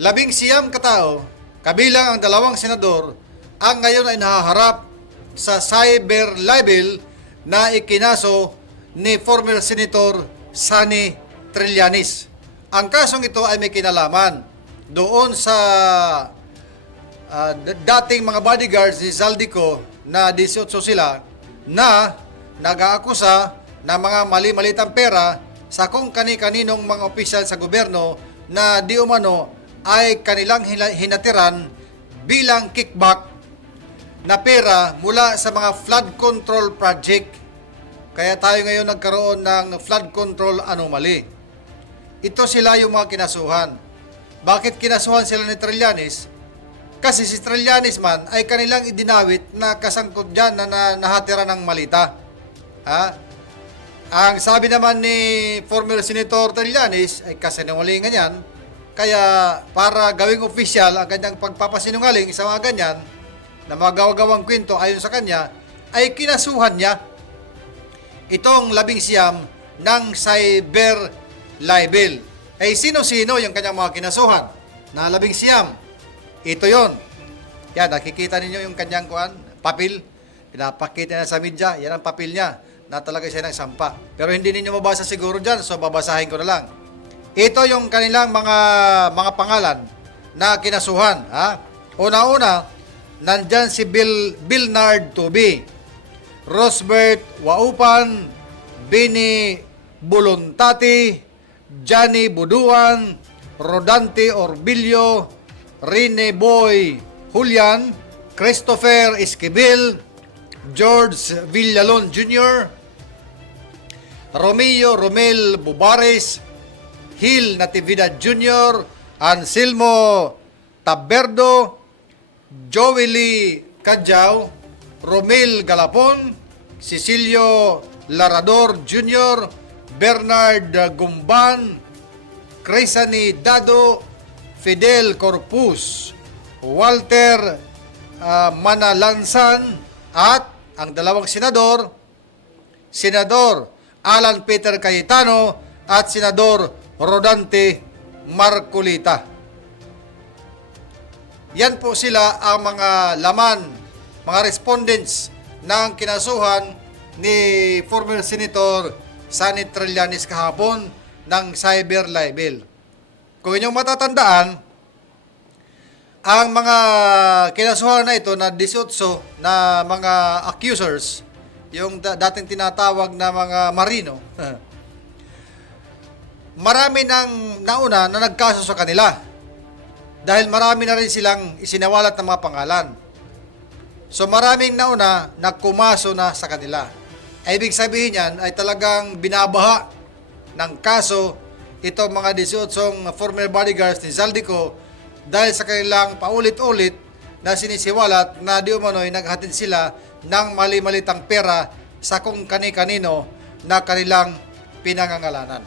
19 katao, kabilang ang 2 senador, ang ngayon ay nahaharap sa cyber libel na ikinaso ni former Senator Sonny Trillanes. Ang kasong ito ay may kinalaman doon sa dating mga bodyguards ni Zaldico na 18 sila na nag-aakusa ng mga mali-malitang pera sa kung kani-kaninong mga opisyal sa gobyerno na di umano ay kanilang hinatiran bilang kickback na pera mula sa mga flood control project. Kaya tayo ngayon nagkaroon ng flood control anomaly. Ito sila yung mga kinasuhan. Bakit kinasuhan sila ni Trillanes? Kasi si Trillanes man ay kanilang idinawit na kasangkot dyan na nahatira ng malita. Ang sabi naman ni former Senator Trillanes ay kasinungalingan yan. Kaya para gawing official ang kanyang pagpapasinungaling sa mga ganyan na mga gawa-gawang kwento ayon sa kanya, ay kinasuhan niya itong 19 ng cyber libel. Ay sino-sino yung kanyang mga kinasuhan na 19? Ito yon. Yan, nakikita ninyo yung kanyang papel. Pinapakita na sa media, yan ang papel niya na talaga siya ng sampa. Pero hindi ninyo mabasa siguro dyan, so babasahin ko na lang. Ito yung kanilang mga pangalan na kinasuhan. Una-una, nandyan si Bilnard Tubi, Rosbert Waupan, Bini Buluntati, Johnny Buduan, Rodante Orbillo, Rene Boy Julian, Christopher Esquivel, George Villalon Jr., Romeo Romel Bubares, Hil Natividad Jr., Anselmo Taberdo, Joely Cadjao, Romel Galapon, Cecilio Larador Jr., Bernard Gumban, Cresani Dado, Fidel Corpus, Walter Manalansan, at ang 2 senador, Senador Alan Peter Cayetano at Senador Rodante Marcolita. Yan po sila ang mga laman, mga respondents ng kinasuhan ni former Senator Sonny Trillanes kahapon ng cyber libel. Kung inyong matatandaan, ang mga kinasuhan na ito na 18 na mga accusers, yung dating tinatawag na mga marino, marami nang nauna na nagkaso sa kanila dahil marami na rin silang isinawalat ng mga pangalan. So maraming nauna nagkumaso na sa kanila. Ibig sabihin yan ay talagang binabaha ng kaso itong mga 18 former bodyguards ni Zaldico dahil sa kanilang paulit-ulit na sinisiwalat na di umano'y naghatid sila ng mali-malitang pera sa kung kani-kanino na kanilang pinangangalanan.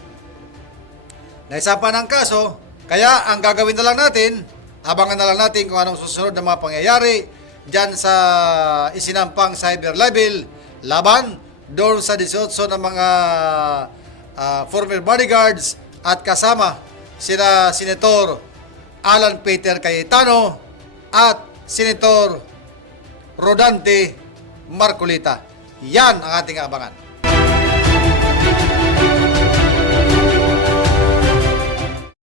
Naisapan ang kaso, kaya ang gagawin na lang natin, abangan na lang natin kung anong susunod na mga pangyayari dyan sa isinampang cyber libel laban doon sa 18 na mga former bodyguards at kasama sina Senator Alan Peter Cayetano at Senator Rodante Marcolita. Yan ang ating abangan.